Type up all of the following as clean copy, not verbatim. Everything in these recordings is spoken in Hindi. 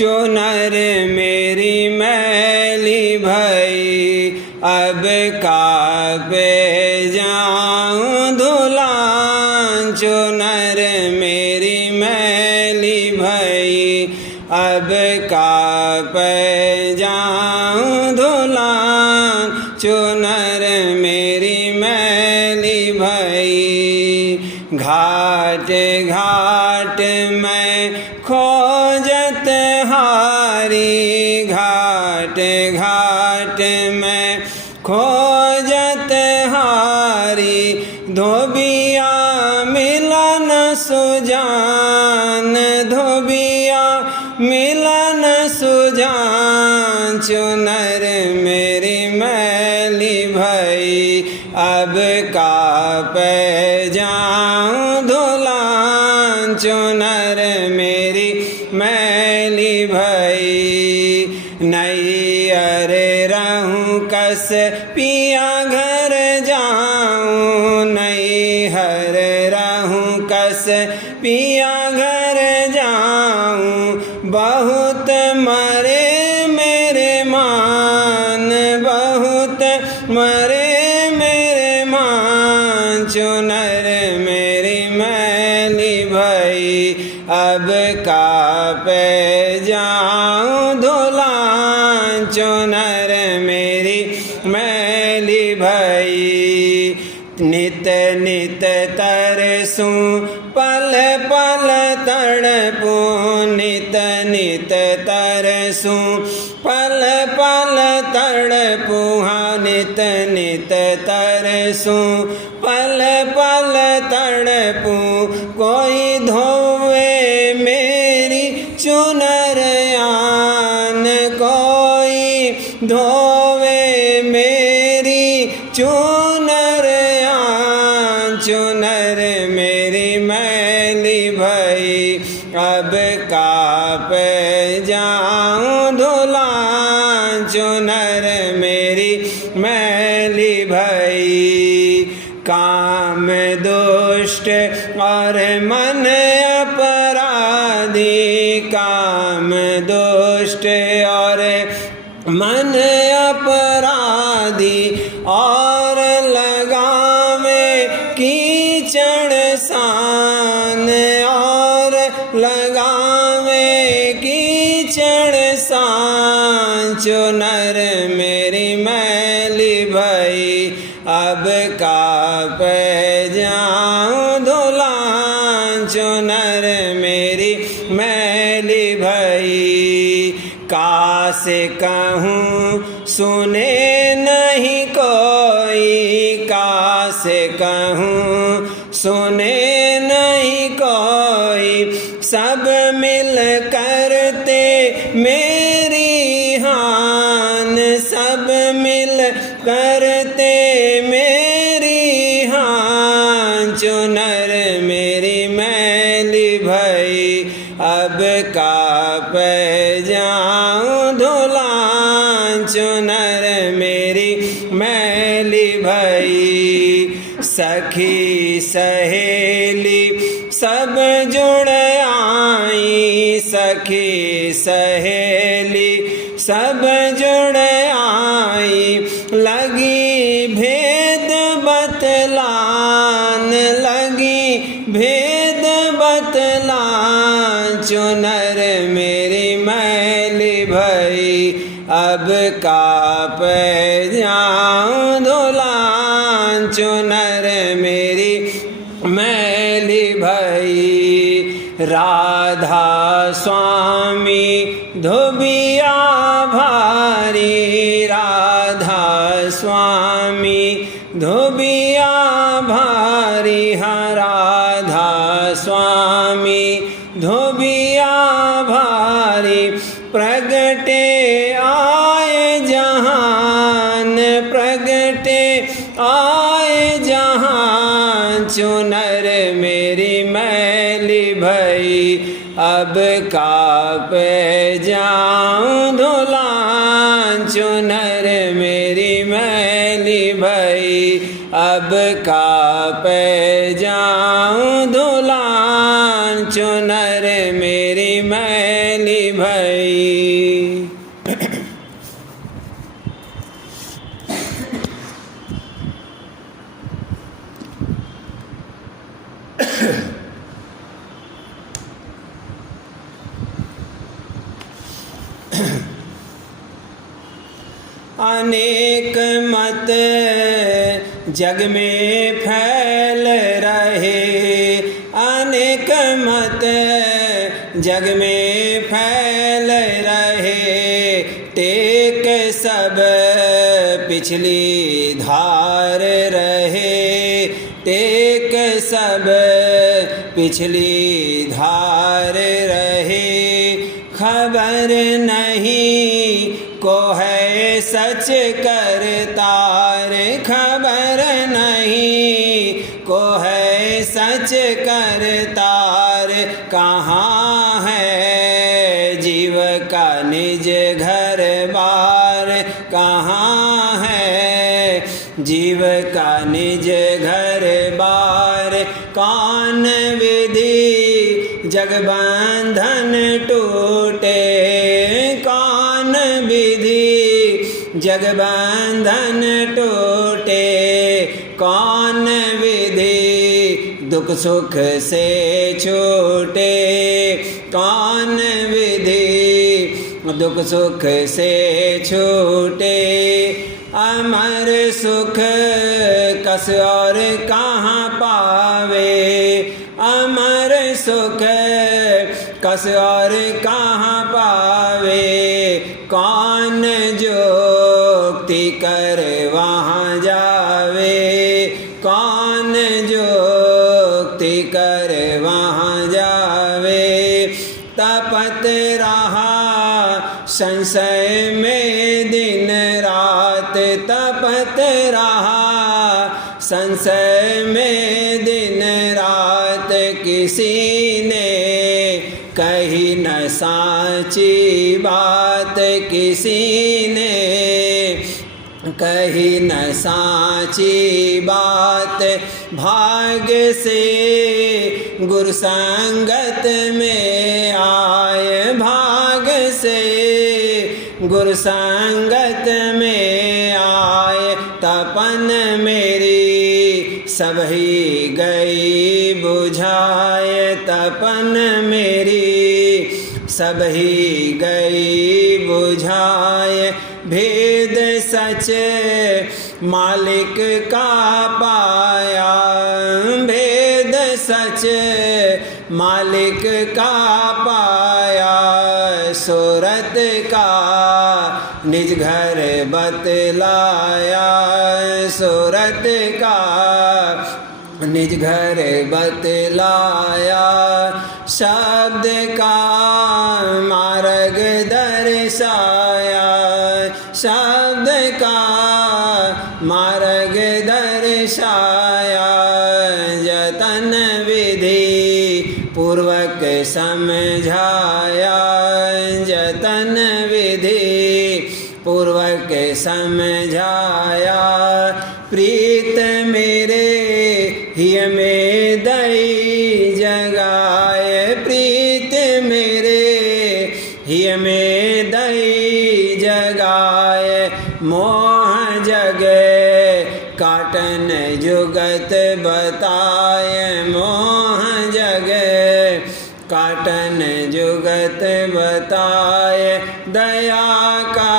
चुनर मेरी मैली भई, अब कापे जाऊं धुलान। चुनर मेरी मैली भई, अब कापे जाऊं धुलान। चुनर मेरी मैली भई, घाट घाट में खोजत हारी, घाट घाट में खोजत हारी। धोबिया मिलन सुजान, धोबिया मिलन सुजान। चुनर मेरी मैली भई, अब कापे जाऊं धुलान। चुनर मेरी मैली भई, नैयर रहूं कस पिया घर जाऊं। नैहर रहूं कस पिया घर जाऊं। बहुत मरे मेरे मान, बहुत मरे मेरे मान। चुनर मेरी मैली भई, अब कापे जाऊं धुलान। चुनर मेरी मैली भई, नित नित तरसूं पल पल तड़पूं। नित नित तरसूं पल पल तड़पूं। हाँ नित नित तरसूं पल पल तड़पूं। कोई धोवे मेरी चुनर आन, कोई धोवे मेरी चुनर आन। चुनर मेरी मैली भई, अब कापे जाऊं धुलान। चुनर मेरी मैली भई, काम दुष्ट और मन अपराधी। काम दुष्ट और मन अपराधी, और लगावे कीचड़ सान। और लगावे कीचड़ सान। चुनर मेरी मैली भई, अब कापे जाऊं धुलान। चुनर मेरी मैली भई, कासे कहूँ सुने नहीं कोई। कासे कहूँ सुने नहीं कोई। सब मिल करते मेरी हान, सब मिल करते मेरी हान। चुनर मेरी मैली भई, अब कापे जाऊं धुलान। चुनर मेरी मैली भई, सखी सहेली सब जुड़ आई। सखी सहेली सब जुड़ आई। लगी भेद बतलान, लगी भेद बतलान। चुनर मेरी मैली भई, अब कापे जाऊं धुलान। चुनर मेरी मैली भई, राधा स्वामी धोबिया भारी। राधा स्वामी धोबिया भारी। हाँ राधा स्वामी धोबिया भारी। प्रगटे आए जहान, प्रगटे आए जहान। चुनर मेरी मैली भई, अब कापे जाऊं धुलान। चुनर मेरी मैली भई, अब कापे जाऊं धुलान। चुनर मेरी मैली भई। अनेक मत जग में फैल रहे, अनेक मत जग में फैल रहे, टेक सब पिछली धार रहे, टेक सब पिछली धार रहे। खबर नहीं को है सच करतार, खबर नहीं को है सच करतार, कहाँ है जीव का निज घर बार, कहाँ है जीव का निज घर बार। कौन विधि जग बंधन टूटे, कौन विधि जग बंधन टूटे, कौन विधि दुख सुख से छूटे, कौन विधि दुख सुख से छूटे। अमर सुख कस और कहाँ पावे, अमर सुख कस और कहाँ पावे, कौन जोक्ति कर वहाँ जावे, कौन जोक्ति कर वहाँ जावे। तपत रहा संशय में दिन रात, तपत रहा संशय में दिन रात, किसी ने कही न साची बात, किसी ने कही न साची बात। भाग्य से गुरु संगत में आए, भाग्य से गुरु संगत में आए, तपन मेरी सबही गई बुझाए, तपन मेरी सबही गई बुझाए। भेद सच मालिक का पाया, भेद सच मालिक का पाया, सूरत का निज घर बतलाया, सूरत का निज घर बतलाया। शब्द का मार्ग दर्शाया, शब्द का मार्ग दर्शाया, जतन विधि पूर्वक समझाया, जतन विधि पूर्वक समझाया। प्रीत मेरे हिय में दई जगाए, प्रीत मेरे हिय में दई जगाए। मोह जग काटन जुगत बताए, मोह जग काटन जुगत बताए। दया का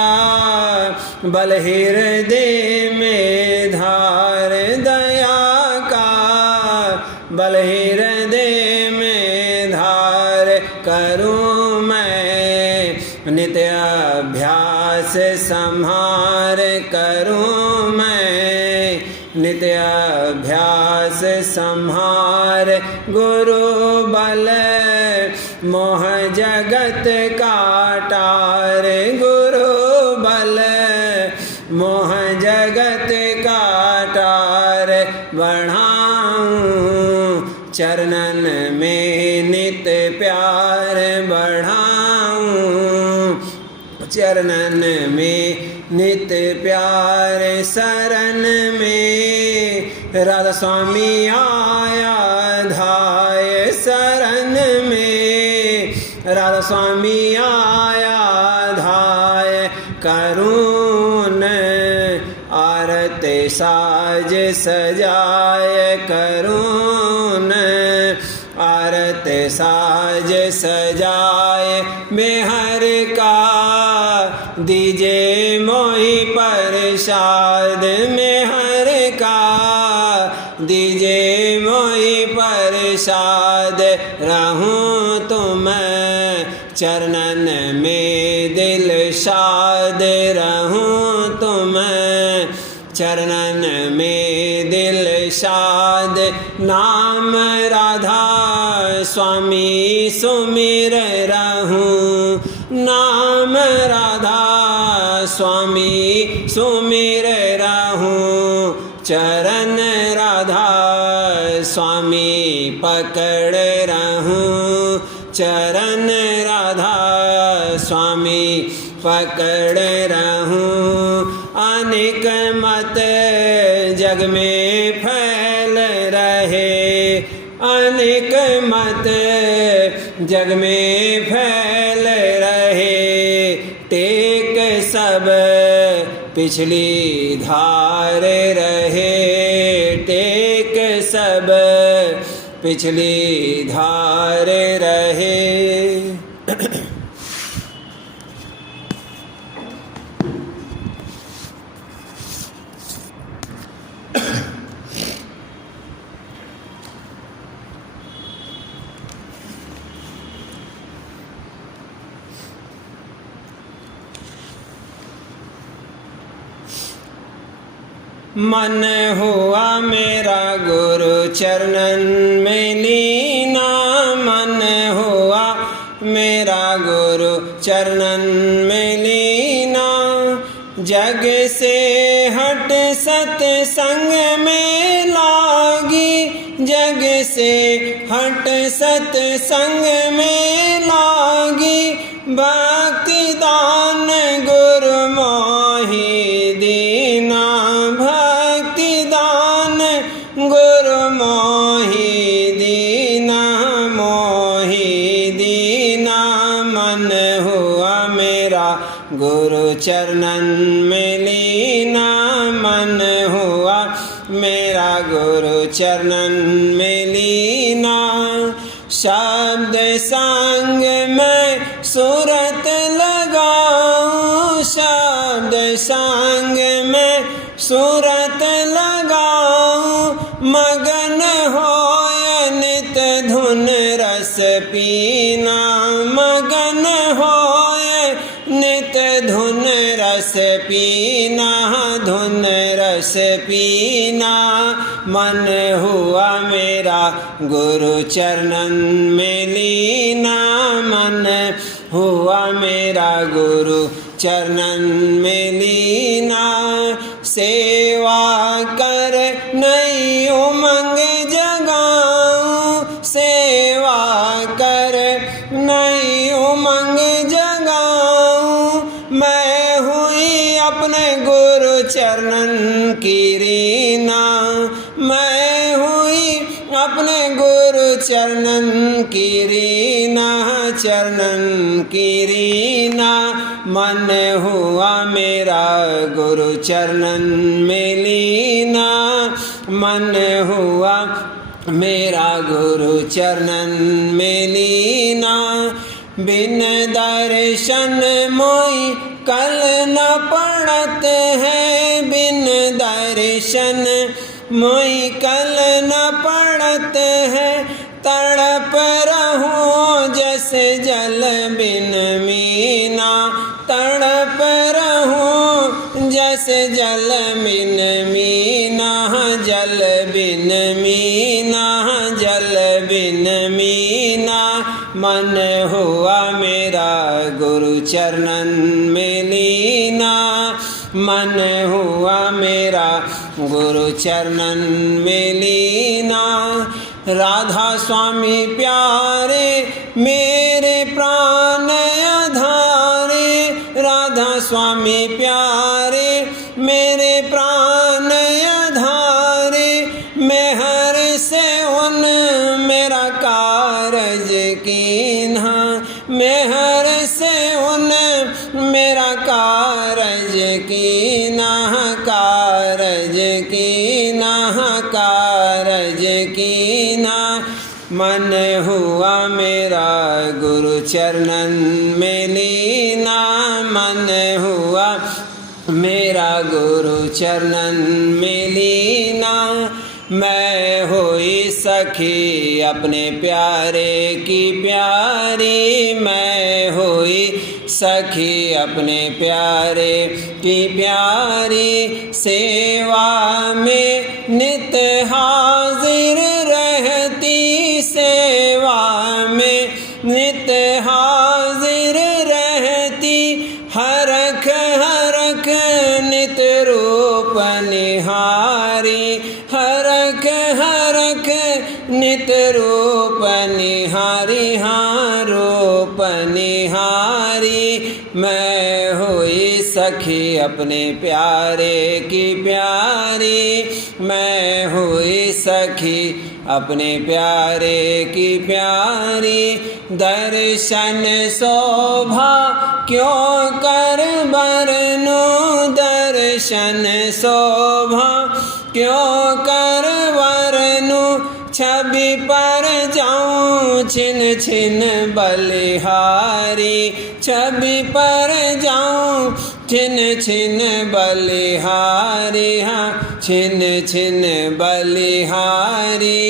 बल हृदय में धार, दया का बल हृदय में धार। करूँ मैं नित्य अभ्यास संहार, करूँ मैं नित्य अभ्यास संहार। गुरु बल मोह जगत काटार, गुरु बल मोह जगत काटार। बढ़ाऊं चरणन में नित प्यार, बढ़ाऊं चरणन में नित प्यार। शरण में राधा स्वामी आया धाय, शरण में राधा स्वामी आया धाय। करुण आरत साज सजाए, करुण आरत साज सजाए। मेहर का दीजे मोहि पर प्रसाद में हर का, दीजिए मोहि प्रसाद रहूं तुम चरणन में दिल शाद रहूं तुम चरणन में दिल शाद। नाम राधा स्वामी सुमिर रहूं, नाम राधा स्वामी सुमिर रहूं, चरण राधा स्वामी पकड़ रहूं, चरण राधा स्वामी पकड़ रहूं। अनेक मत जग में फैल रहे, अनेक मत जग में फैल रहे, टेक सब पिछली धार रहे, टेक सब पिछली धार रहे। मन हुआ मेरा गुरु चरणन में लीना, मन हुआ मेरा गुरु चरणन में लीना। जग से हट सत्संग में लागी, जग से हट सत्संग में लागी, भक्ति दान गुरु मोहि दीना, भक्ति दान गुरु मोहि दीना, मोहि दीना। मन हुआ मेरा गुरु चरणन में लीना, मन हुआ मेरा गुरु चरणन में लीना। शब्द संग में सूरत लगाऊं, शब्द संग में सूरत लगाऊं, मगन होए नित धुन रस पीना, मगन होए नित धुन रस पीना, धुन रस पीना। मन हुआ मेरा गुरु चरणन में लीना, मन हुआ मेरा गुरु चरणन में लीना। सेवा कर नई उमंग जगाऊं, सेवा कर नई उमंग जगाऊं, मैं हुई अपने गुरु चरणन की रीना, मैं हुई अपने गुरु चरणन की रीना, चरणन की रीना। मन हुआ मेरा गुरु चरणन में लीना, मन हुआ मेरा गुरु चरणन में लीना। बिन दर्शन मोई कल न पड़त है, बिन दर्शन मोई कल न पड़त है, तड़प रहूं जैसे जल बिन मीना, तड़प रहूं जैसे जल बिन मीना, जल बिन मीना, जल बिन मीना। मन हुआ मेरा गुरु चरणन में लीना, मन हुआ मेरा गुरु चरणन में लीना। राधा स्वामी प्यारे मेरे प्राण आधारे, राधा स्वामी प्यारे मेरे प्राण आधारे, मैं हर से उन मेरा कारज कीन्हा, मैं हर से उन मेरा कारज कीन्हा, कारज कीन्हा, कारज कीन्हा। मन हुआ मेरा गुरु चरणन में लीना, मन हुआ मेरा गुरु चरणन में लीना। मैं हुई सखी अपने प्यारे की प्यारी, मैं हुई सखी अपने प्यारे की प्यारी। सेवा में नित हाजिर रहती, सेवा में नित हाजिर रहती। हरख हरख नित रूप निहारी, हरख हरख नित रूप निहारी, हाँ रूप निहारी। मैं हुई सखी अपने प्यारे की प्यारी, मैं हुई सखी अपने प्यारे की प्यारी। दर्शन शोभा क्यों कर बरनूं, दर्शन शोभा क्यों कर वरनूं। छवि पर जाऊं छिन छिन बलिहारी, छवि पर जाऊं छिन छिन बलिहारी, हाँ छिन छिन बलिहारी।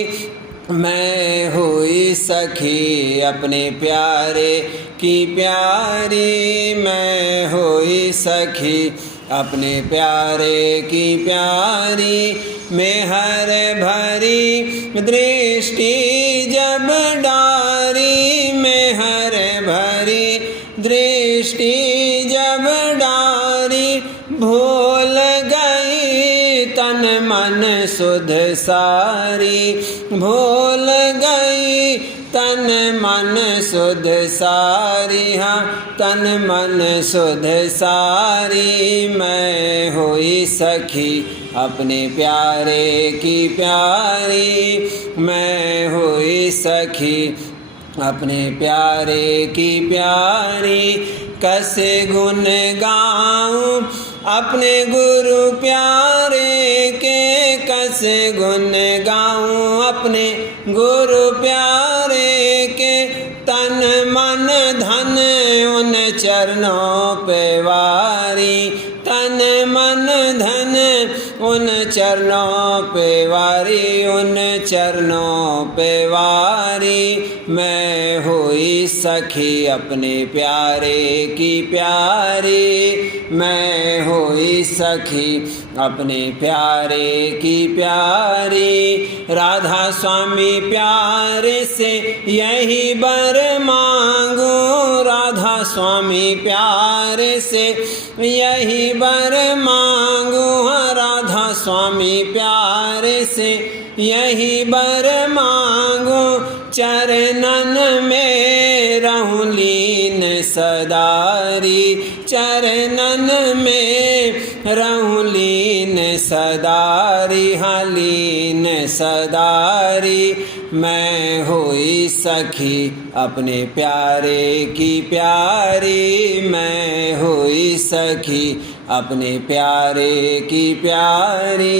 मैं हुई सखी अपने प्यारे की प्यारी, मैं हुई सखी अपने प्यारे की प्यारी। मेहर भरी दृष्टि जब डारी, मेहर भरी दृष्टि जब डारी। भूल गई तन मन सुध सारी, भूल गई तन मन सुध सारी, हाँ तन मन सुध सारी। मैं हुई सखी अपने प्यारे की प्यारी, मैं हुई सखी अपने प्यारे की प्यारी। कैसे गुण गाऊं अपने गुरु प्यारे के, कैसे गुण गाऊं अपने गुरु प्यारे के। तन मन धन उन चरणों पे वारी, तन मन धन उन चरणों पे वारी, उन चरणों पे वारी। मैं हुई सखी अपने प्यारे की प्यारी, मैं हुई सखी अपने प्यारे की प्यारी। राधा स्वामी प्यारे से यही बर मांगू, राधा स्वामी प्यारे से यही बर मांगू, राधा स्वामी प्यारे से यही बर मांगू। चरणन में रहूं लीन सदारी, चरणन में रहूं लीन सदारी, हाँ लीन सदारी। मैं हुई सखी अपने प्यारे की प्यारी, मैं हुई सखी अपने प्यारे की प्यारी।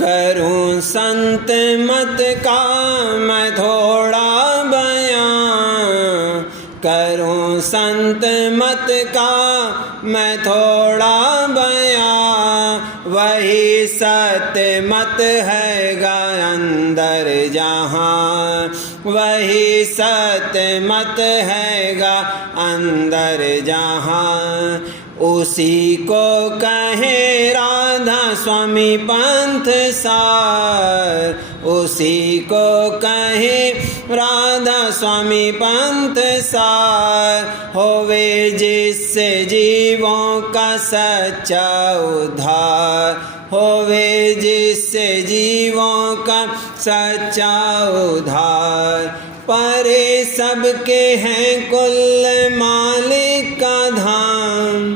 करूं संत मत का मैं थोड़ा बयां, करूं संत मत का मैं थोड़ा बयां। वही सत्य मत है गा अंदर जहाँ, वही सत्य मत है गा अंदर जहाँ। उसी को कहे राधा स्वामी पंथ सार, उसी को कहे राधा स्वामी पंथ सार। होवे जिससे जीवों का सच्चा उद्धार, होवे जिससे जीवों का सच्चा उद्धार। परे सबके हैं कुल मालिक का धाम,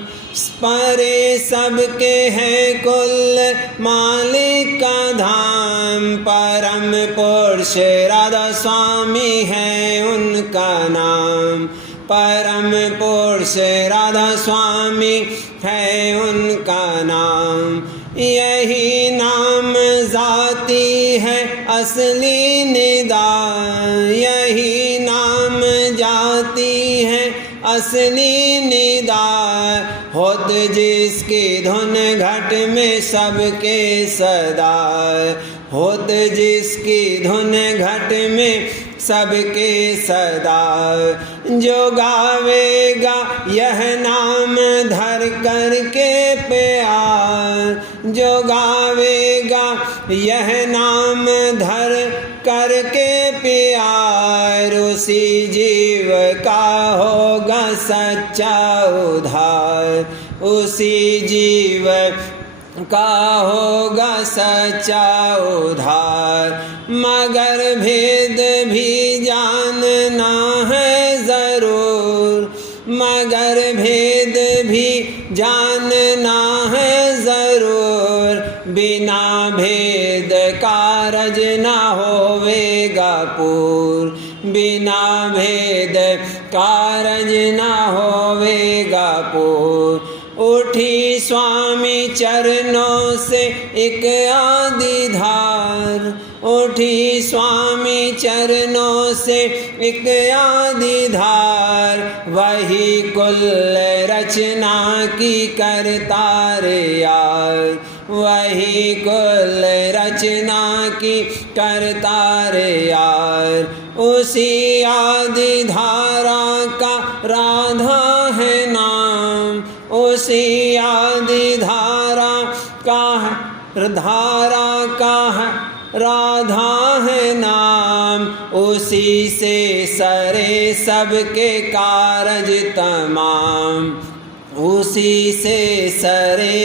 परे सबके हैं कुल मालिक का धाम। पुरुष राधा स्वामी है उनका नाम, परम पुरुष राधा स्वामी है उनका नाम। यही नाम जाती है असली निदान, यही नाम जाती है असली निदान। होत जिसकी धुन घट में सबके सदा, होत जिसकी धुन घट में सबके सदा। जो गावेगा यह नाम धर कर के प्यार, जो गावेगा यह नाम धर कर के प्यार, उसी जीव का होगा सच्चा उद्धार, उसी जीव का होगा सच्चा उद्धार। मगर भेद भी जानना है जरूर, मगर भेद भी जानना है जरूर। बिना भेद कारज ना होवेगा पूर, बिना भेद कारज ना होवेगा पूर। उठी स्वामी चरणों से एक आदि धार, उठी स्वामी चरणों से एक आदि धार। वही कुल रचना की करतार यार, वही कुल रचना की करतार यार। उसी आदि धारा का राधा है नाम, उसी आदि धारा का है राधा है नाम। उसी से सरे सबके कारज तमाम, उसी से सरे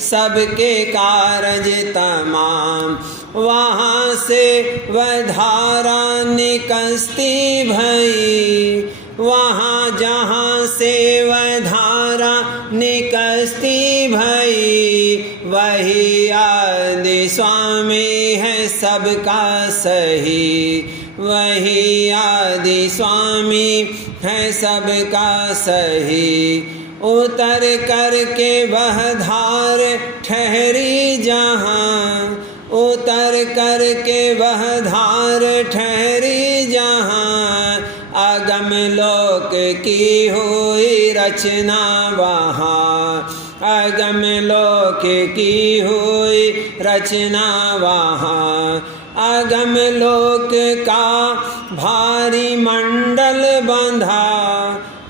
सबके कारज तमाम। वहाँ से वह धारा निकलती भई, वहाँ जहाँ से वह धारा निकलती भई। वही आदि स्वामी है सबका सही, वही आदि स्वामी है सबका सही। उतर कर के वह धार ठहरी जहाँ, उतर कर के वह धार ठहरी जहाँ। अगम लोक की हुई रचना वहाँ, अगम लोक की हुई रचना वहाँ। अगम लोक का भारी मंडल बंधा,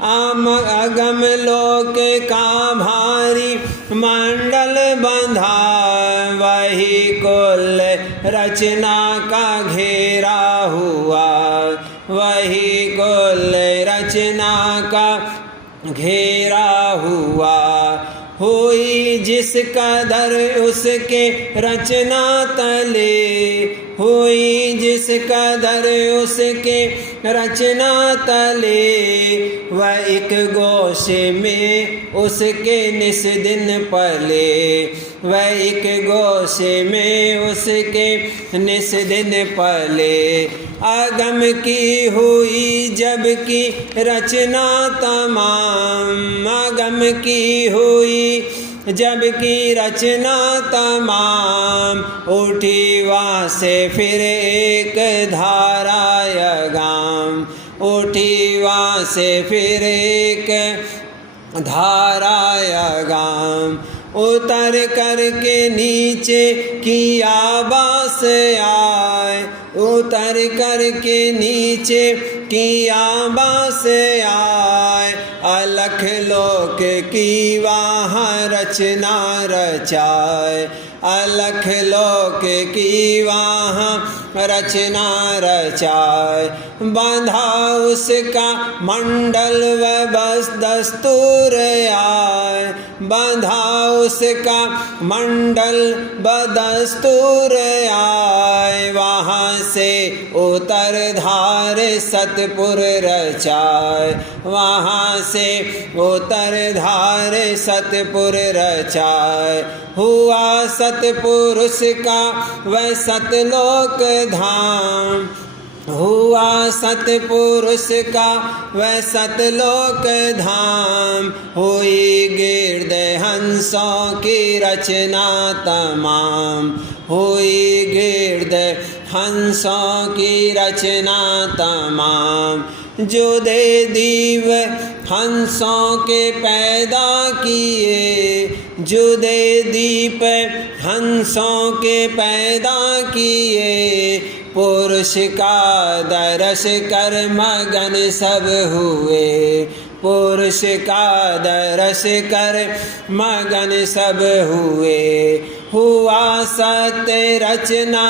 अगम लोक का भारी मंडल बंधा। वही कुल रचना का घेरा हुआ, वही कुल रचना का घेरा हुआ। हुई जिस कदर उसके रचना तले, हुई जिस कदर उसके रचना तले। वह एक गोशे में उसके निस दिन पले, वह एक गोशे में उसके निस दिन पले। अगम की हुई जबकि रचना तमाम, अगम की हुई जबकि रचना तमाम। उठी वहाँ से फिर एक धारायगाम, उठी वहाँ से फिर एक धारायगाम। उतर कर के नीचे की आवास आए, उतर कर के नीचे की आवास आए। अलख लोक की वहाँ रचना रचाए, अलख लोक की वहाँ रचना रचाए। बंधा उसका मंडल व बस दस्तूर आए, बंधा उसका मंडल बदस्तूर आए। वहाँ से उतर धार सतपुर रचाए, वहाँ से उतर धार सतपुर रचाए। हुआ सतपुरुष का वह सतलोक धाम, हुआ सतपुरुष का वह सतलोक धाम। हुई गिरद हंसों की रचना तमाम, हुई गिरद हंसों की रचना तमाम। जो दे दीव हंसों के पैदा किए, जो दे दीप हंसों के पैदा किए। पुरुष का दरस कर मगन सब हुए, पुरुष का दरस कर मगन सब हुए। हुआ सत्य रचना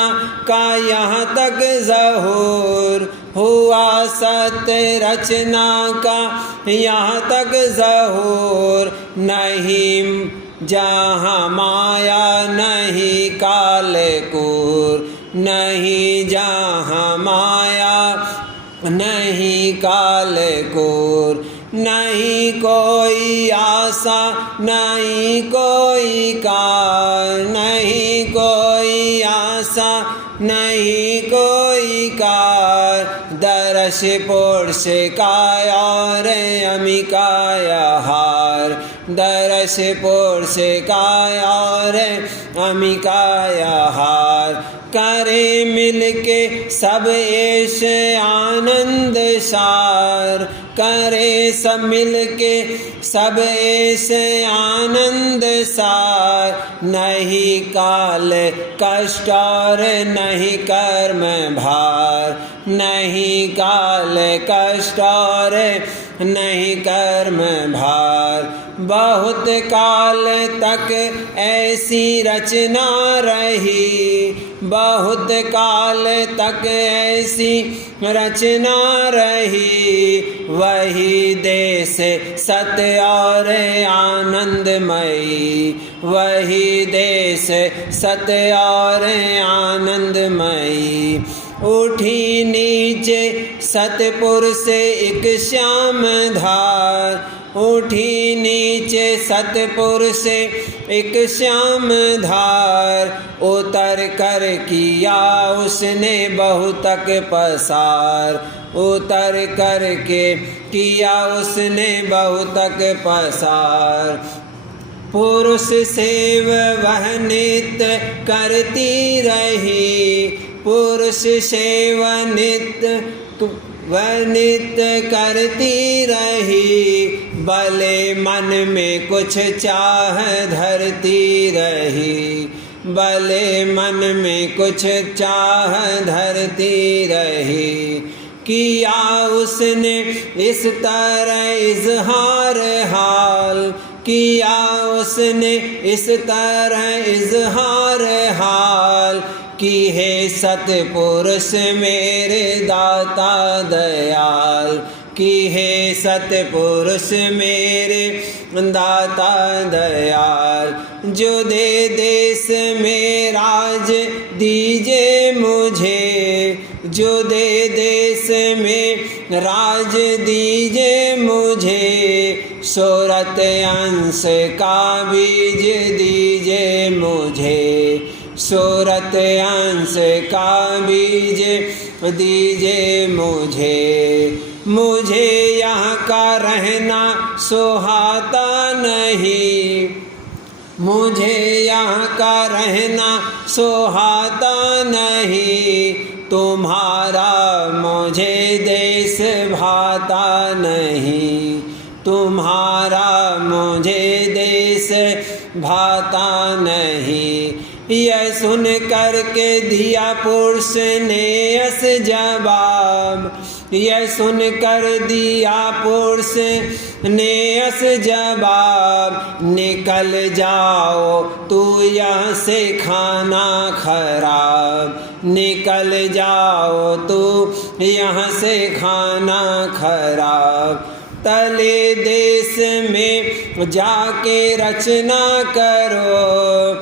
का यहाँ तक ज़हूर, हुआ सत्य रचना का यहाँ तक ज़हूर। नहीं जहाँ माया नहीं काल कूर, नहीं जहाँ माया नहीं काल कूर। नहीं कोई आशा नहीं कोई कार, नहीं कोई आशा नहीं कोई कार। दरस पुरुष का और अमिकाया हार, दरस पुरुष का और अमिकाया हार। करे मिलके सब ऐश आनंद सार, करे सब मिलके सब ऐश आनंद सार। नहीं काल कष्ट और नहीं कर्म भार, नहीं काल कष्ट और नहीं कर्म भार। बहुत काल तक ऐसी रचना रही, बहुत काल तक ऐसी रचना रही। वही देश सत्य और आनंदमयी, वही देश सत्य और आनंदमयी। उठी नीचे सतपुर से एक श्याम धार, उठी नीचे सतपुर से एक श्याम धार। उतर कर किया उसने बहुतक पसार, उतर कर के किया उसने बहुतक पसार। पुरुष सेव वह नित्य करती रही, पुरुष सेव नित्य वह नित्य करती रही। भले मन में कुछ चाह धरती रही, भले मन में कुछ चाह धरती रही। किया उसने इस तरह इजहार हाल, किया उसने इस तरह इजहार हाल। कि हे सतपुरुष मेरे दाता दयाल, कि हे सतपुरुष मेरे दाता दयाल। जो दे देश में राज दीजे मुझे, जो दे देश में राज दीजे मुझे। सूरत अंश का बीज दीजे मुझे, सूरत अंश का बीज दीजे मुझे। मुझे यहाँ का रहना सुहाता नहीं, मुझे यहाँ का रहना सुहाता नहीं। तुम्हारा मुझे देश भाता नहीं, तुम्हारा मुझे देश भाता नहीं। यह सुन कर के दिया पुरुष ने अस जवाब, यह सुन कर दिया पुरुष ने अस जवाब। निकल जाओ तू यहाँ से खाना खराब, निकल जाओ तू यहाँ से खाना खराब। तले देश में जाके रचना करो,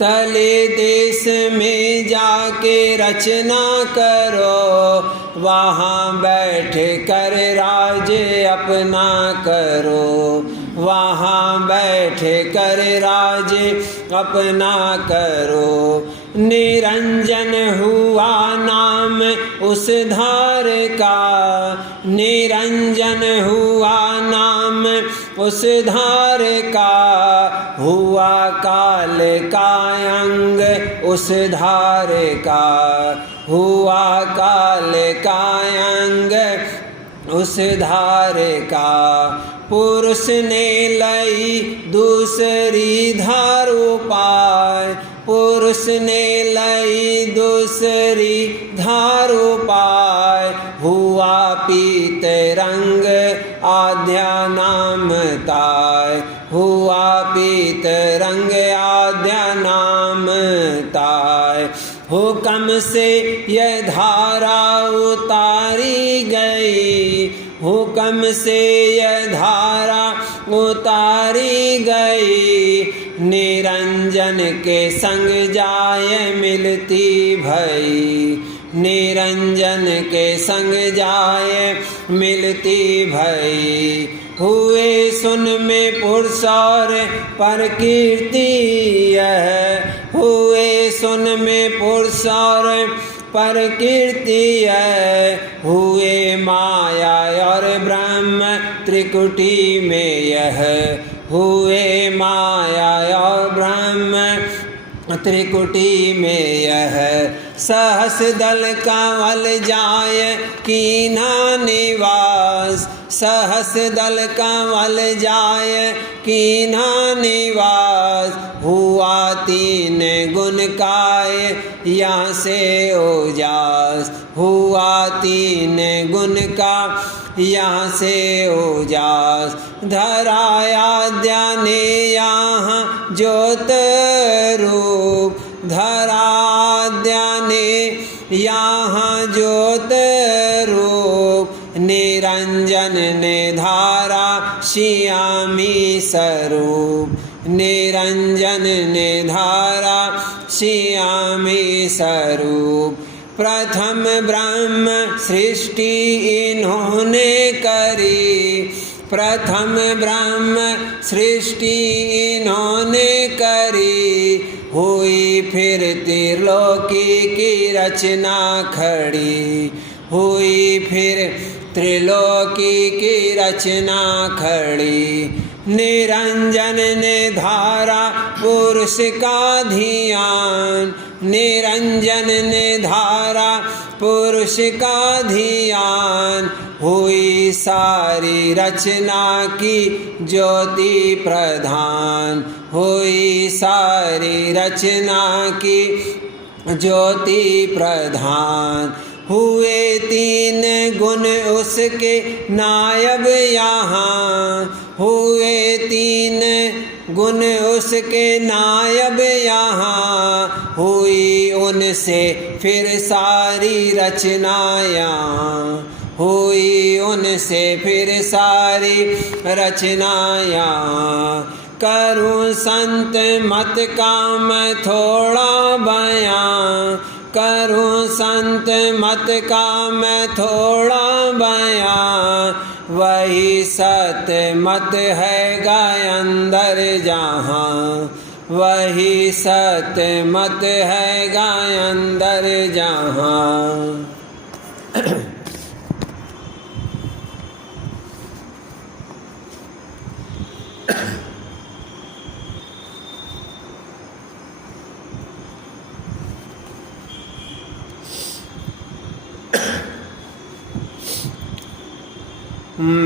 तले देश में जाके रचना करो, वहाँ बैठ कर राज अपना करो, वहाँ बैठ कर राज अपना करो। निरंजन हुआ नाम उस धार का, निरंजन हुआ नाम उस धार का, हुआ काल का अंग उस धार का, हुआ काल का अंग उस धार का। पुरुष ने लई दूसरी धार उपाय, पुरुष ने लई दूसरी धार उपाय, हुआ पीत रंग आद्या नाम ताय, हुआ पीत रंग आद्या नाम ताय। हुक्म से यह धारा उतारी गई, हुक्म से यह धारा उतारी गई, निरंजन के संग जाय मिलती भई, निरंजन के संग जाय मिलती भई। हुए सुन में पुरुष और प्रकृति यह, हुए सुन में पुरुष और प्रकृति है, हुए माया और ब्रह्म त्रिकुटी में यह, हुए माया और ब्रह्म त्रिकुटी में यह। सहस दल कंवल जाय कीना निवास, सहस दल कंवल जाय कीना निवास, हुआ तीन गुण काय यहाँ से ओजास, हुआ तीन गुण का यहाँ से ओजास। धरायाद्या ने यहाँ ज्योत रूप, धराद्या ने यहाँ ज्योत रूप, निरंजन ने धारा श्यामी स्वरूप, निरंजन ने धारा श्यामी स्वरूप। प्रथम ब्रह्म सृष्टि इन्होंने करी, प्रथम ब्रह्म सृष्टि इन्होंने करी, हुई फिर त्रिलोकी की रचना खड़ी, हुई फिर त्रिलोकी की रचना खड़ी। निरंजन ने धारा पुरुष का ध्यान, निरंजन ने धारा पुरुष का ध्यान, हुई सारी रचना की ज्योति प्रधान, हुई सारी रचना की ज्योति प्रधान। हुए तीन गुण उसके नायब यहाँ, हुए तीन गुण उसके नायब यहाँ, हुई उनसे फिर सारी रचनायाँ, हुई उनसे फिर सारी रचनायाँ। करूँ संत मत का मैं थोड़ा बयां, करूँ संत मत का मैं थोड़ा बयां, वही सत्य मत है गा अंदर जहाँ, वही सत्य मत है गा अंदर जहाँ।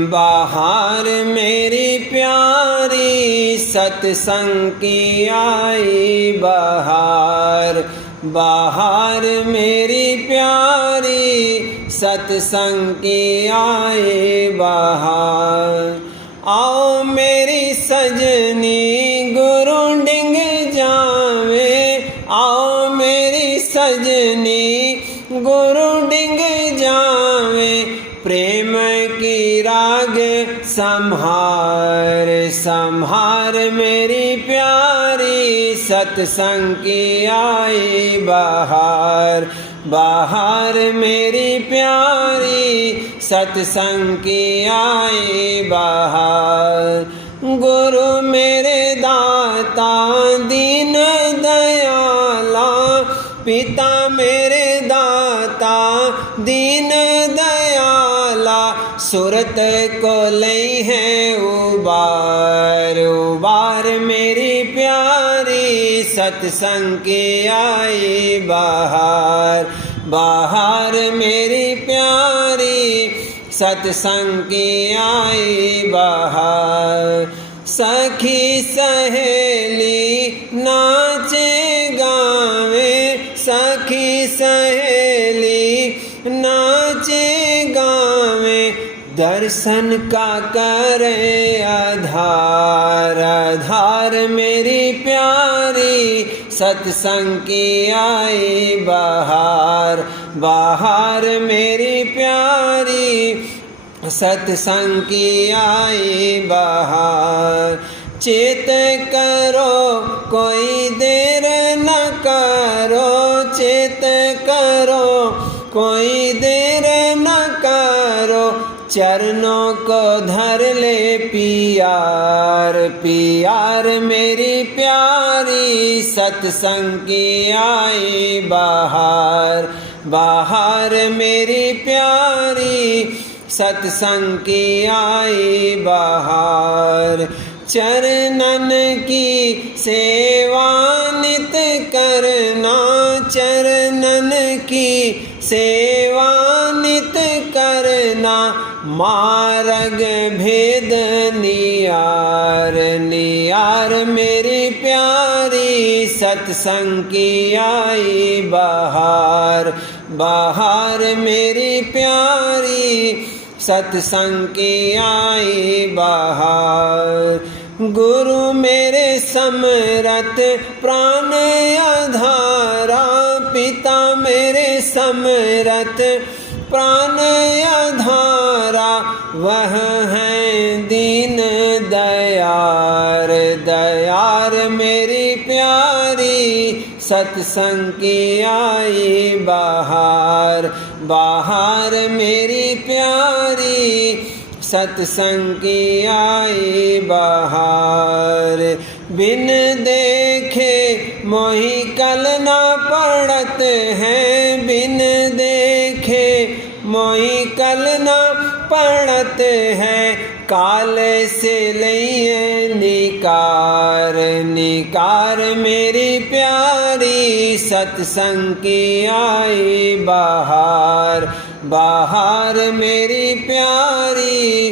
बाहर मेरी प्यारी सत्संग की आई बहार, बाहर मेरी प्यारी सत्संग की आई बहार। आओ मेरी सजनी गुरु डिंग जावे, आओ मेरी सजनी संहार संहार मेरी प्यारी, सत्संग की आई बहार। बहार मेरी प्यारी, सत्संग की आई बहार। गुरु मेरे दाता दीन दयाला, पिता मेरे दाता दीन दयाला। सूरत को लई है उबार, उबार मेरी प्यारी, सत्संग की आई बहार। बहार मेरी प्यारी, सत्संग की आई बहार। सखी सहेली नाचे गावे, सखी सहेली नाचे गावे। दर्शन का करे आधार, आधार मेरी प्यारी, सत्संग की आई बहार। बहार मेरी प्यारी, सत्संग की आई बहार। चेत करो कोई देर न करो, चेत करो कोई देर न करो। चरणों को धर ले पियार, पियार मेरी प्यारी, सत्संग की आई बहार। बहार मेरी प्यारी, सत्संग की आई बहार। चरणन की सेवा नित करना, चरणन की सेवा नित करना। मार्ग भेद नियार, नियार मेरी प्यारी, सत्संग की आई बहार। बहार मेरी प्यारी, सत्संग की आई बहार। गुरु मेरे समरथ प्राण आधारा, पिता मेरे समरथ प्राण आधारा। वह है दीन दयार, दयार मेरी प्यारी, सत्संग की आई बहार। बहार मेरी प्यारी, सत्संग की आई बहार। बिन देखे मोहि कल ना पड़त है, बिन देखे मोहि कल ना पड़त है। काल से लइए निकार, निकार मेरी प्यारी, सत्संग की आई बहार। बहार मेरी प्यारी,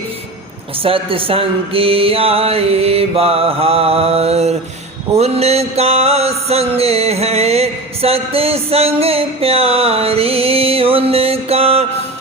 सत्संग की आई बहार। उनका संग है सत्संग प्यारी, उनका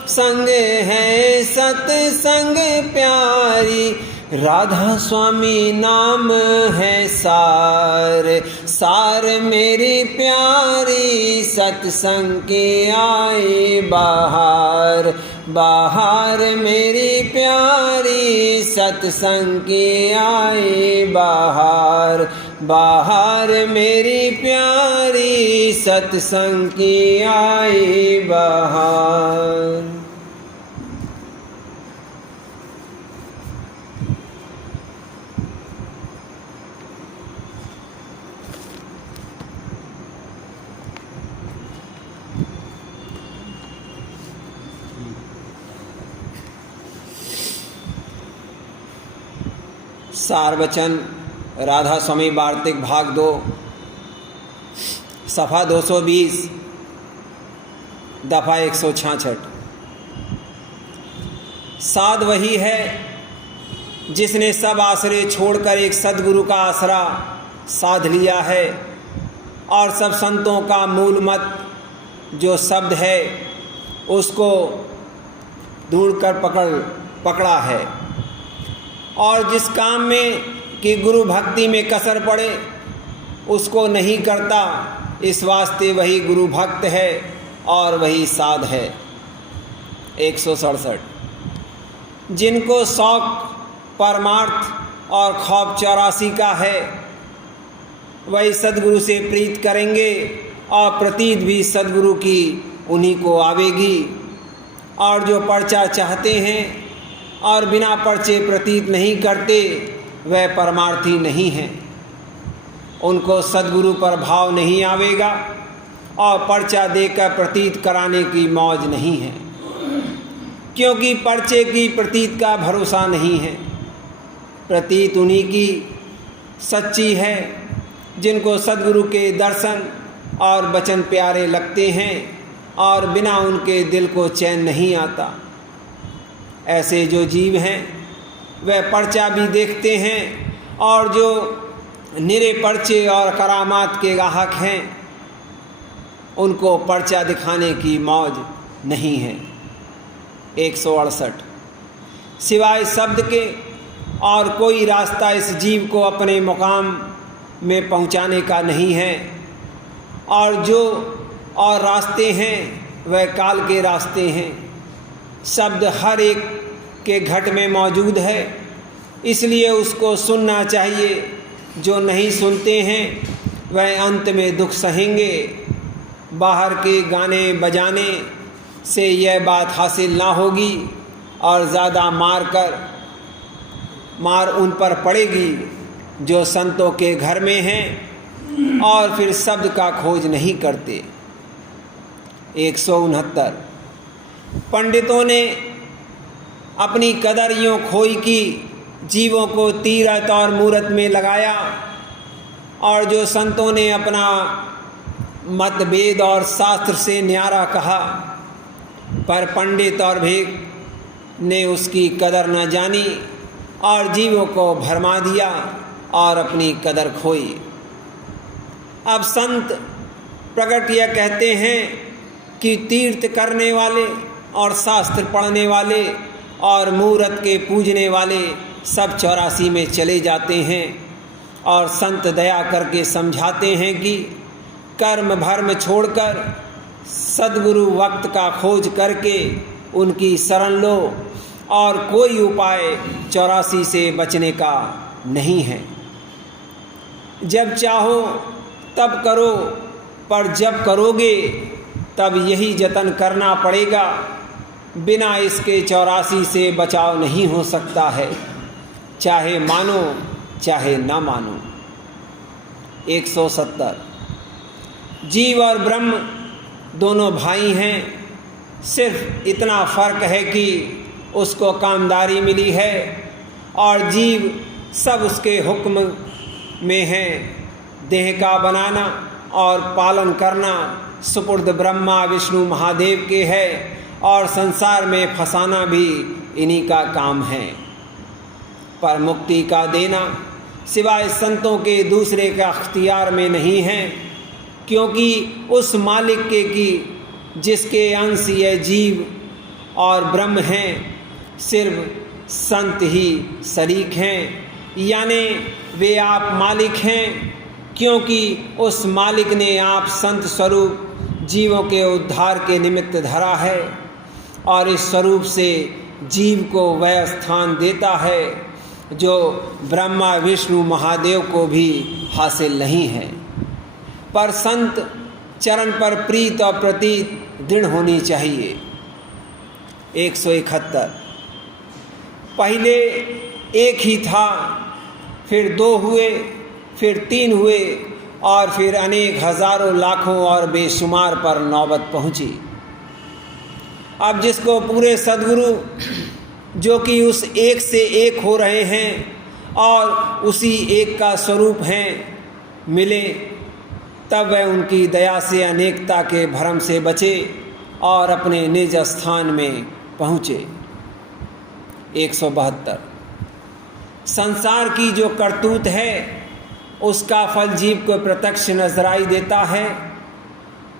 संग है सत्संग प्यारी। राधा स्वामी नाम है सार, सार मेरी प्यारी, सत्संग की आई बहार। बहार मेरी प्यारी, सत्संग की आई बहार। बहार मेरी प्यारी, सत्संग की आई बहार। सार वचन राधा स्वामी वार्तिक भाग 2 सफ़ा 220 दफ़ा 166। साध वही है जिसने सब आश्रय छोड़कर एक सद्गुरु का आसरा साध लिया है और सब संतों का मूल मत जो शब्द है उसको ढूंढकर पकड़ा है। और जिस काम में कि गुरु भक्ति में कसर पड़े उसको नहीं करता, इस वास्ते वही गुरु भक्त है और वही साध है। 167। जिनको शौक परमार्थ और खौफ 84 का है, वही सद्गुरु से प्रीत करेंगे और प्रतीत भी सद्गुरु की उन्हीं को आवेगी। और जो पर्चा चाहते हैं और बिना पर्चे प्रतीत नहीं करते, वह परमार्थी नहीं हैं। उनको सद्गुरु पर भाव नहीं आवेगा और पर्चा देकर प्रतीत कराने की मौज नहीं है, क्योंकि पर्चे की प्रतीत का भरोसा नहीं है। प्रतीत उन्हीं की सच्ची है जिनको सद्गुरु के दर्शन और वचन प्यारे लगते हैं और बिना उनके दिल को चैन नहीं आता। ऐसे जो जीव हैं वह पर्चा भी देखते हैं, और जो निरे पर्चे और करामात के गाहक हैं उनको पर्चा दिखाने की मौज नहीं है। 168 सिवाय शब्द के और कोई रास्ता इस जीव को अपने मुकाम में पहुंचाने का नहीं है, और जो और रास्ते हैं वह काल के रास्ते हैं। शब्द हर एक के घट में मौजूद है, इसलिए उसको सुनना चाहिए। जो नहीं सुनते हैं वह अंत में दुख सहेंगे। बाहर के गाने बजाने से यह बात हासिल ना होगी और ज़्यादा मार उन पर पड़ेगी जो संतों के घर में हैं और फिर शब्द का खोज नहीं करते। 169 पंडितों ने अपनी कदर यूँ खोई कि जीवों को तीरथ और मूरत में लगाया, और जो संतों ने अपना मत वेद और शास्त्र से न्यारा कहा, पर पंडित और भेद ने उसकी कदर न जानी और जीवों को भरमा दिया और अपनी कदर खोई। अब संत प्रकट यह कहते हैं कि तीर्थ करने वाले और शास्त्र पढ़ने वाले और मूरत के पूजने वाले सब 84 में चले जाते हैं, और संत दया करके समझाते हैं कि कर्म भर्म छोड़कर सद्गुरु वक्त का खोज करके उनकी शरण लो, और कोई उपाय 84 से बचने का नहीं है। जब चाहो तब करो, पर जब करोगे तब यही जतन करना पड़ेगा। बिना इसके 84 से बचाव नहीं हो सकता है, चाहे मानो चाहे ना मानो। 170 जीव और ब्रह्म दोनों भाई हैं, सिर्फ इतना फर्क है कि उसको कामदारी मिली है और जीव सब उसके हुक्म में है। देह का बनाना और पालन करना सुपुर्द ब्रह्मा विष्णु महादेव के है, और संसार में फंसाना भी इन्हीं का काम है। पर मुक्ति का देना सिवाय संतों के दूसरे का अख्तियार में नहीं है, क्योंकि उस मालिक के की जिसके अंश ये जीव और ब्रह्म हैं, सिर्फ संत ही शरीक हैं, यानी वे आप मालिक हैं, क्योंकि उस मालिक ने आप संत स्वरूप जीवों के उद्धार के निमित्त धरा है, और इस स्वरूप से जीव को वह स्थान देता है जो ब्रह्मा विष्णु महादेव को भी हासिल नहीं है। पर संत चरण पर प्रीत और प्रतीत दृढ़ होनी चाहिए। 171 पहले एक ही था, फिर 2 हुए, फिर 3 हुए, और फिर अनेक हजारों लाखों और बेशुमार पर नौबत पहुंची। अब जिसको पूरे सद्गुरु जो कि उस एक से एक हो रहे हैं और उसी एक का स्वरूप हैं मिले, तब वह उनकी दया से अनेकता के भ्रम से बचे और अपने निज स्थान में पहुँचे। 172 संसार की जो करतूत है उसका फल जीव को प्रत्यक्ष नजराई देता है।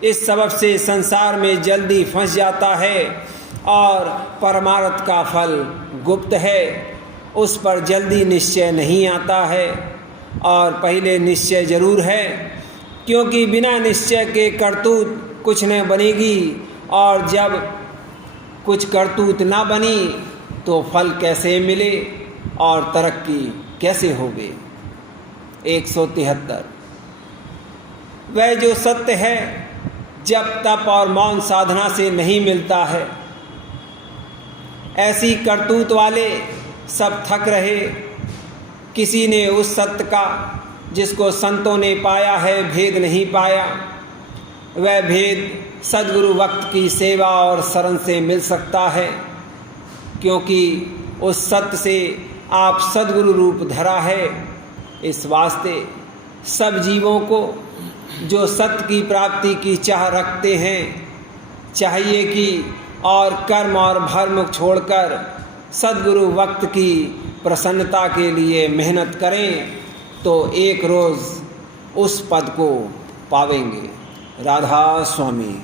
इस सबब से संसार में जल्दी फंस जाता है और परमार्थ का फल गुप्त है, उस पर जल्दी निश्चय नहीं आता है। और पहले निश्चय जरूर है, क्योंकि बिना निश्चय के करतूत कुछ न बनेगी, और जब कुछ करतूत ना बनी तो फल कैसे मिले और तरक्की कैसे होगे। 173। वह जो सत्य है जब तप और मौन साधना से नहीं मिलता है। ऐसी करतूत वाले सब थक रहे, किसी ने उस सत्य का जिसको संतों ने पाया है भेद नहीं पाया। वह भेद सद्गुरु वक्त की सेवा और शरण से मिल सकता है, क्योंकि उस सत्य से आप सद्गुरु रूप धरा है। इस वास्ते सब जीवों को जो सत्य की प्राप्ति की चाह रखते हैं चाहिए कि और कर्म और भर्म छोड़कर सद्गुरु वक्त की प्रसन्नता के लिए मेहनत करें, तो एक रोज़ उस पद को पावेंगे। राधा स्वामी।